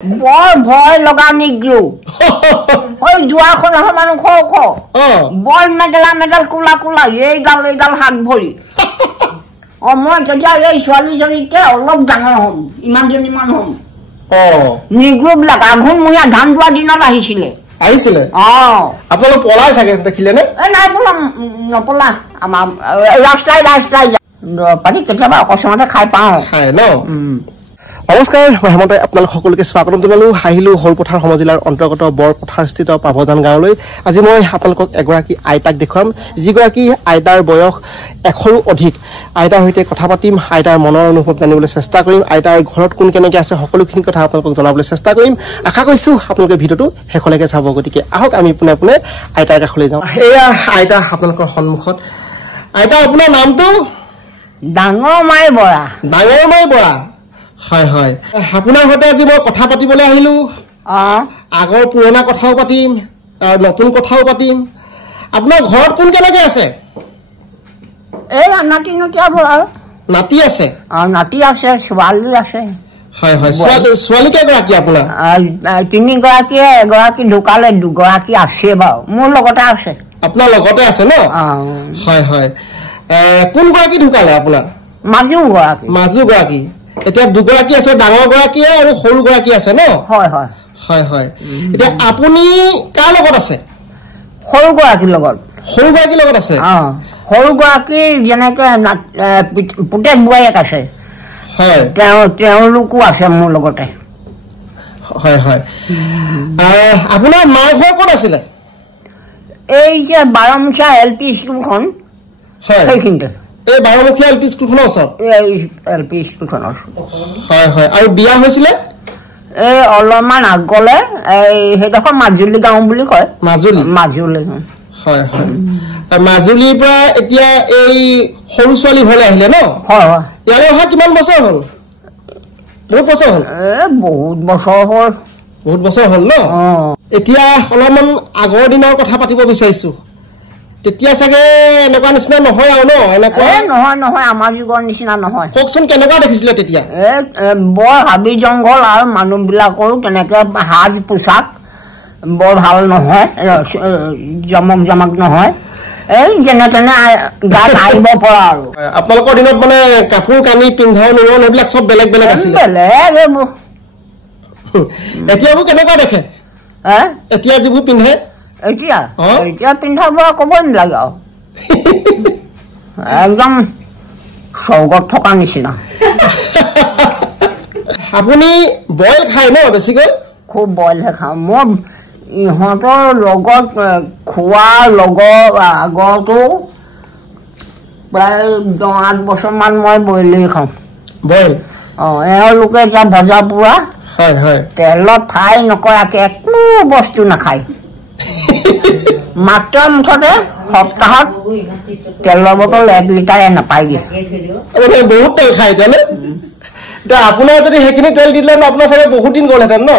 বৰ ভয় লগা নিগ্ৰো ওই জুৱাখন মানুহ খ খ বৰ মেডেল কুলা কুলা এইডাল হাত ভৰি মই তেতিয়া এই ছোৱালীজনীকে অলপ ডাঙৰ হ'ম ইমানজনী মান হ'ম নিগ্ৰো বিলাক আঘোণমহীয়া ধান দোৱা দিনত আহিছিলে আপোনালোক পলাই চাগে দেখিলে নে নাই পলা নপলা আমাৰ ৰাস্তাই পানী কেতিয়াবা অকস্মাতে খাই পাওঁ ন নমস্কাৰ মই হেমন্ত আপোনালোক সকলোকে স্বাগতম জনালোঁ আহিলোঁ হৰপথাৰ সমজিলাৰ অন্তৰ্গত বৰপথাৰস্থিত পাভজান গাঁৱলৈ আজি মই আপোনালোকক এগৰাকী আইতাক দেখুৱাম যিগৰাকী আইতাৰ বয়স 100ৰো অধিক আইতাৰ সৈতে কথা পাতিম আইতাৰ মনৰ অনুভৱ জানিবলৈ চেষ্টা কৰিম আইতাৰ ঘৰত কোন কেনেকৈ আছে সকলোখিনি কথা আপোনালোকক জনাবলৈ চেষ্টা কৰিম আশা কৰিছোঁ আপোনালোকে ভিডিঅ'টো শেষলৈকে চাব গতিকে আহক আমি পোনে পোনে আইতাৰ কাষলৈ যাওঁ এয়া আইতা আপোনালোকৰ সন্মুখত আইতা আপোনাৰ নামটো ডাঙৰমাই বৰা হয় হয় আপোনাৰ সৈতে আজি মই কথা পাতিবলৈ আহিলো আগৰ পুৰণা কথাও পাতিম আৰু নতুন কথাও পাতিম আপোনাৰ ঘৰত কোন কেনেকৈ আছে এই নাতি নতিয়া বৰা নাতি আছে নাতি আছে ছোৱালী আছে হয় হয় ছোৱালী কেইগৰাকী আপোনাৰ তিনিগৰাকীয়ে এগৰাকী ঢুকালে দুগৰাকী আছে বাৰু মোৰ লগতে আছে আপোনাৰ লগতে আছে ন হয় হয় কোনগৰাকী ঢুকালে আপোনাৰ মাজুগৰাকী এতিয়া দুগৰাকী আছে ডাঙৰ গৰাকী আৰু সৰু গৰাকী আছে ন হয় হয় হয় হয় এতিয়া আপুনি কাৰ লগত আছে সৰু গৰাকীৰ লগত আছে সৰু গৰাকী যেনেকে পুতেক বোৱাৰীয়েক আছে হয় তেওঁলোকো আছে মোৰ লগতে হয় হয় আপোনাৰ মাৰ ঘৰ ক'ত আছিলে এই যে 12মুখীয়া LP স্কুলখন সেইখিনিতে এই 12মুখীয়া LP স্কুলখনৰ ওচৰত LP স্কুলখনৰ হয় হয় আৰু বিয়া হৈছিলে এই অলপমান আগলে এই সেইডোখৰ মাজুলী গাঁও বুলি কয় মাজুলী হয় হয় মাজুলীৰ পৰা এতিয়া এই সৰু ছোৱালী ঘৰলৈ আহিলে ন হয় হয় ইয়ালৈ অহা কিমান বছৰ হ'ল বহুত বছৰ হ'ল ন এতিয়া অলপমান আগৰ দিনৰ কথা পাতিব বিচাৰিছো তেতিয়া চাগে এনেকুৱা নিচিনা নহয় আৰু ন এনেকুৱা নহয় আমাৰ যুগৰ নিচিনা নহয় কওকচোন কেনেকুৱা দেখিছিলে তেতিয়া বৰ হাবি জংঘল আৰু মানুহবিলাকৰো তেনেকে সাজ পোছাক বৰ ভাল নহয় জমক নহয় এই যেনে তেনে গাত আহিব পৰা আৰু আপোনালোকৰ দিনত মানে কাপোৰ কানি পিন্ধাও নোৰোৱা সেইবিলাক চব বেলেগ বেলেগ আছিল এতিয়াবোৰ কেনেকুৱা দেখে এতিয়া যিবোৰ পিন্ধে এতিয়া পিন্ধাব ক'ব নালাগে আৰু একদম স্বৰ্গত থকা নিচিনা আপুনি বইল খায় ন বেছিকৈ খুব বইলহে খাওঁ মই ইহঁতৰ লগত খোৱাৰ আগতো প্ৰায় 10-8 বছৰমান মই বইলেই খাওঁ এওঁলোকে এতিয়া ভজা পোৰা তেলত ফ্ৰাই নকৰাকে একো বস্তু নাখায় মাত্ৰ মুঠতে সপ্তাহত তেলৰ বটল 1 লিটাৰে নাপায়গে বহুত তেল খায় তেনে এতিয়া আপোনাৰ যদি সেইখিনি তেল দিলে আপোনাৰ চাগে বহুত দিন গ'লহেঁতেন ন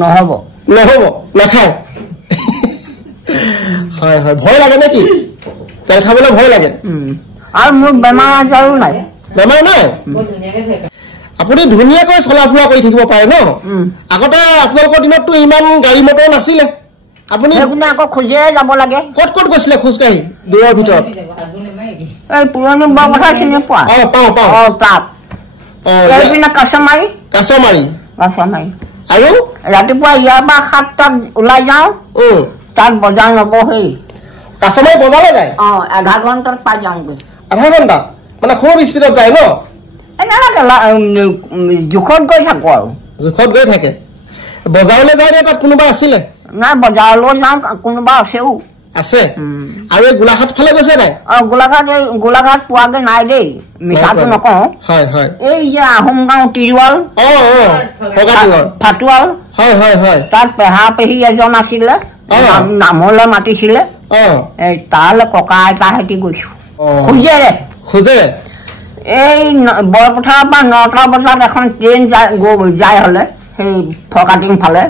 নহ'ব নাখায় হয় হয় ভয় লাগে নেকি তেল খাবলৈ ভয় লাগে আৰু মোৰ বেমাৰ আজাৰো নাই আপুনি ধুনীয়াকৈ চলা ফুৰা কৰি থাকিব পাৰে ন আগতে আপোনালোকৰ দিনততো ইমান গাড়ী মটৰ নাছিলে আপুনি আকৌ খোজেৰে যাব লাগে ক'ত গৈছিলে খোজকাঢ়ি দূৰৰ ভিতৰত এই পুৰণি বৰপথাৰ চিনি পোৱা তাত কাছমাৰী আৰু ৰাতিপুৱা ইয়াৰ পৰা 7টাত ওলাই যাওঁ তাত বজাৰ নবহেই কাছমাৰী বজাৰলৈ যায় আধা ঘণ্টাত পাই যাওঁগৈ আধা ঘণ্টা মানে খুব স্পীডত যায় ন জোখত গৈ থাকো আৰু গৈ থাকে বজাৰলৈ যায় তাত কোনোবা আছিলে নাই বজাৰলৈ যাওঁ কোনোবা আছেও আছে আৰু এই গোলাঘাট ফালে গৈছে নাই গোলাঘাট পোৱাগে নাই দেই মিছাটো নকওঁ এই যে আহোম গাঁও তিৰুৱাল ফাটুৱাল তাত পেহা পেহী এজন আছিলে নামলৈ মাতিছিলে তালৈ ককা আইতা হেতি গৈছো খোজেৰে এই বৰপথাৰৰ পৰা 9টা বজাত এখন ট্ৰেইন যায় হলে সেই ফৰকাটিং ফালে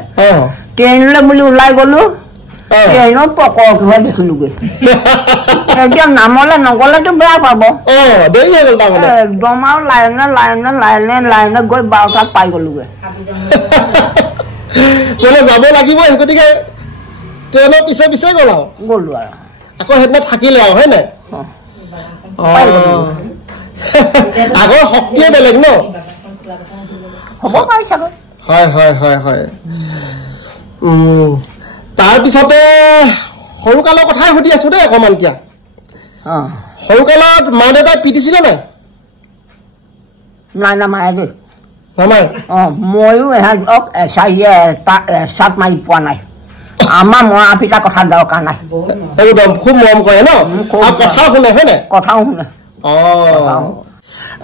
ট্ৰেইনলৈ বুলি ওলাই গলো ট্ৰেইনত পকৰটোহে দেখিলোগৈ এতিয়া নামলে নগলেতো বেয়া পাব দেৰি হৈ গ'ল তাৰমানে একদম আৰু লাইনে গৈ 12টাত পাই গ'লোগৈ মানে যাব লাগিব গতিকে ট্ৰেইনৰ পিছে পিছে গ'লো আৰু আকৌ সেইদিনা থাকিলে আৰু হয় নাই আগৰ শক্তিয়ে বেলেগ ন হ'ব পাৰে চাগৈ হয় তাৰপিছতে সৰুকালৰ কথাই সুধি আছো দেই অকণমান এতিয়া সৰুকালত মা দেউতাই পিটিছিলে নাই নামাৰে দেই নামাৰে ময়ো এহেঁতক এচাত মাৰি পোৱা নাই আমাৰ মৰা পিতা কথা দৰকাৰ নাই একদম খুব মৰম কৰে ন কথাও শুনে হয় নাই কথাও শুনে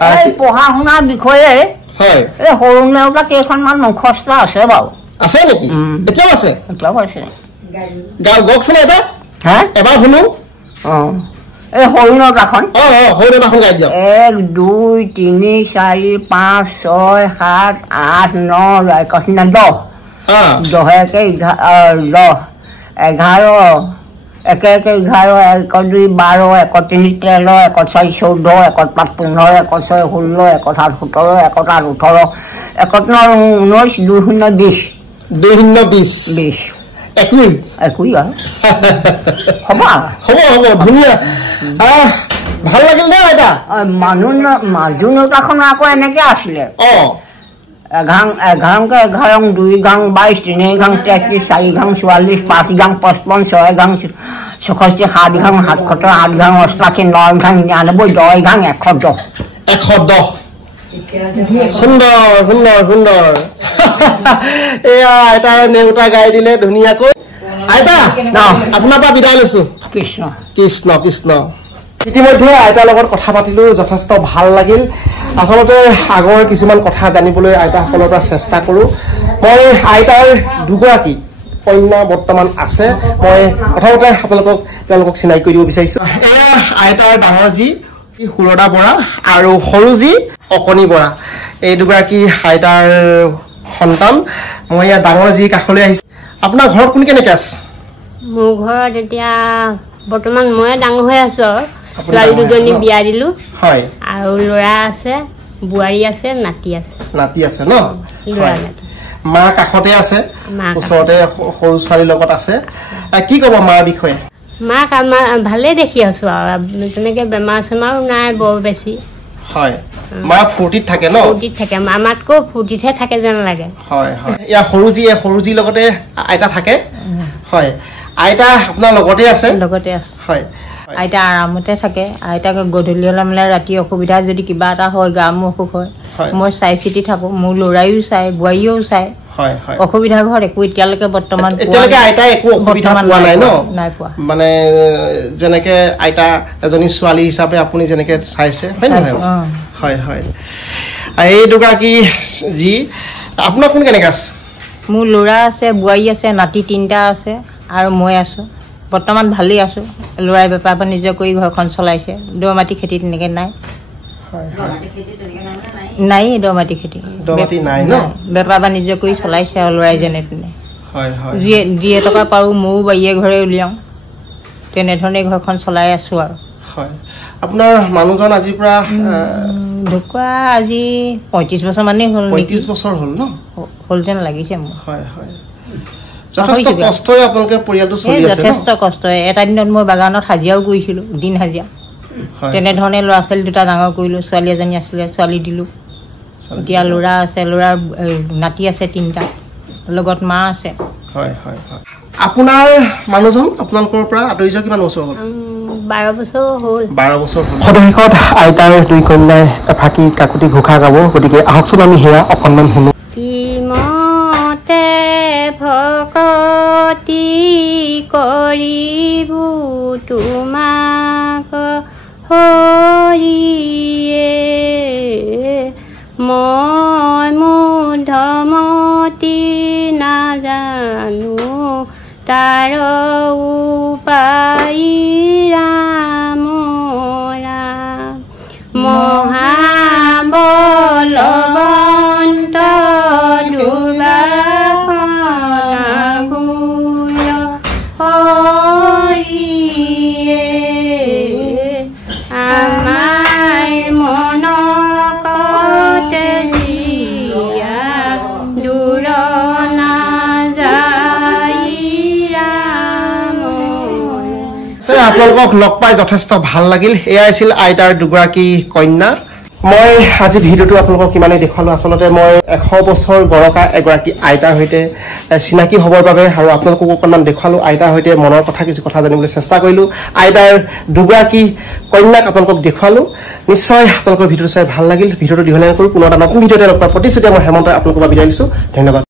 এই পঢ়া শুনাৰ বিষয়ে এই সৰু নেওতা কেইখনমান মুখস্থ আছে বাৰু আছে নেকি এতিয়াও আছে গকচোন এটা এবাৰ শুনো এই সৰু নেওতাখন সৰু নেওতাখন গাই দিয়ক 1 2 3 4 5 6 7 8 9 10 10 একে 11 1 2 12 1 3 13 1 4 14 1 5 15 1 6 16 1 7 17 1 8 18 1 19 20 20 একোই হ'ব ধুনীয়া ভাল লাগিল দে এটা মাজু নেওতাখন আকৌ এনেকে আছিলে 11 11 2 গাং 22 3 গাং 33 4 গাং 44 5 গাং 55 6 গাং 66 7 গাং 77 8 গাং 88 9 গাং 99 10 গাং 110 সুন্দৰ এয়া আইতাৰ নেওতা গাই দিলে ধুনীয়াকৈ আইতা আপোনাৰ পৰা বিদায় লৈছো কৃষ্ণ কৃষ্ণ কৃষ্ণ ইতিমধ্যে আইতাৰ লগত কথা পাতিলো যথেষ্ট ভাল লাগিল আচলতে আগৰ কিছুমান কথা জানিবলৈ আইতাসকলৰ পৰা চেষ্টা কৰো মই আইতাৰ দুগৰাকী কন্যা বৰ্তমান আছে মই প্ৰথমতে তেওঁলোকক চিনাকি কৰি দিব বিচাৰিছো এয়া আইতাৰ ডাঙৰ যি সুৰদা বৰা আৰু সৰু যি অকণি বৰা এই দুগৰাকী আইতাৰ সন্তান মই ইয়াত ডাঙৰ যি কাষলৈ আহিছো আপোনাৰ ঘৰত কোন কেনেকৈ আছে মোৰ ঘৰত এতিয়া বৰ্তমান মই ডাঙৰ হৈ আছো আৰু ছোৱালী দুজনী বিয়া দিলো হয় আৰু ল'ৰা আছে বুৱাৰী আছে নাতি আছে ন ল'ৰা নাতি মা কাষতে আছে ওচৰতে সৰু ছোৱালীৰ লগত আছে কি ক'ব মাৰ বিষয়ে মাক ভালে দেখি আছো আৰু তেনেকে বেমাৰ চেমাৰো নাই বৰ বেছি হয় মা ফুৰ্তিত থাকে ন ফুৰ্তিত থাকে মামাতকৈ ফুৰ্তিতহে থাকে যেন লাগে হয় ইয়াৰ সৰুজি লগতে আইতা থাকে হয় আইতা আপোনাৰ লগতে আছে হয় আইতা আৰামতে থাকে আইতাক গধূলি হ'লে মানে ৰাতি অসুবিধা যদি কিবা এটা হয় গা মোৰ অসুখ হয় মই চাই চিতি থাকো মোৰ ল'ৰাইও চাই বোৱাৰীয়েও চাই অসুবিধা ঘৰত একো এতিয়ালৈকে বৰ্তমান আইতা একো অসুবিধা পোৱা নাই ন নাই পোৱা মানে যেনেকে আইতা এজনী ছোৱালী হিচাপে আপুনি যেনেকে চাইছে হয় এই দুগৰাকী যি আপোনাৰ কোন কেনেকে আছে মোৰ ল'ৰা আছে বোৱাৰী আছে নাতি 3টা আছে আৰু মই আছো বৰ্তমান ভালেই আছো ল'ৰাই বেপাৰ বাণিজ্য কৰি ঘৰখন চলাইছে দৰ মাটি খেতি তেনেকে নাই নাই দৰ মাটি খেতি নাই ন বেপাৰ বাণিজ্য কৰি চলাইছে আৰু ল'ৰাই যেনে তেনে যিয়ে টকা পাৰো ময়ো বাৰীয়ে ঘৰে উলিয়াওঁ তেনেধৰণে ঘৰখন চলাই আছো আৰু আপোনাৰ মানুহজন আজিৰ পৰা ঢুকুৱা আজি 35 বছৰ মানেই হ'ল 35 বছৰ হ'ল ন হ'ল যেন লাগিছে মোৰ যথেষ্ট কষ্টৰে আপোনালোকে পৰিয়ালটো চলি আছে যথেষ্ট কষ্ট এটা দিনত মই বাগানত হাজিৰাও কৰিছিলো দিন হাজিৰা তেনেধৰণে ল'ৰা ছোৱালী দুটা ডাঙৰ কৰিলো ছোৱালী এজনী আছিলে ছোৱালী দিলো এতিয়া ল'ৰা আছে ল'ৰাৰ নাতি আছে 3টা লগত মা আছে আপোনাৰ মানুহজন আপোনালোকৰ পৰা আঁতৰি যোৱা কিমান বছৰ হ'ল 12 বছৰ হ'ল সদশেষত আইতাৰ দুই কন্যাই এফাকি কাকুতি ঘোষা গাব গতিকে আহকচোন আমি সেয়া অকণমান শুনো ভকতি কৰিবু তোমাক হৰিয়ে মই মুধমতি নাজানো তাৰ উপায় ৰাম ৰাম মহাবলৱন্ত হৰিয়ে আপোনালোকক লগ পাই যথেষ্ট ভাল লাগিল এয়া আছিল আইতাৰ দুগৰাকী কন্যা মই আজি ভিডিওটো আপোনালোকক কিমানে দেখালো আসলতে মই 100 বছৰ গৰকা এগৰাকী আইতাৰ হৈতে চিনাকি হবৰ বাবে আৰু আপোনালোকক অকণমান দেখালো আইতাৰ হৈতে মনৰ কথা কিছু কথা জানিবলৈ চেষ্টা কৰিলো আইতাৰ দুগৰাকী কন্যাক আপোনালোকক দেখালো নিশ্চয় আপোনালোকৰ ভিডিওটো চাই ভাল লাগিল ভিডিওটো দীঘলীয়া নকৰো পুনৰ এটা নতুন ভিডিওতে লগ পাম প্ৰতিশ্ৰুতি মই হেমন্তই আপোনালোকক বিদায় দিছো ধন্যবাদ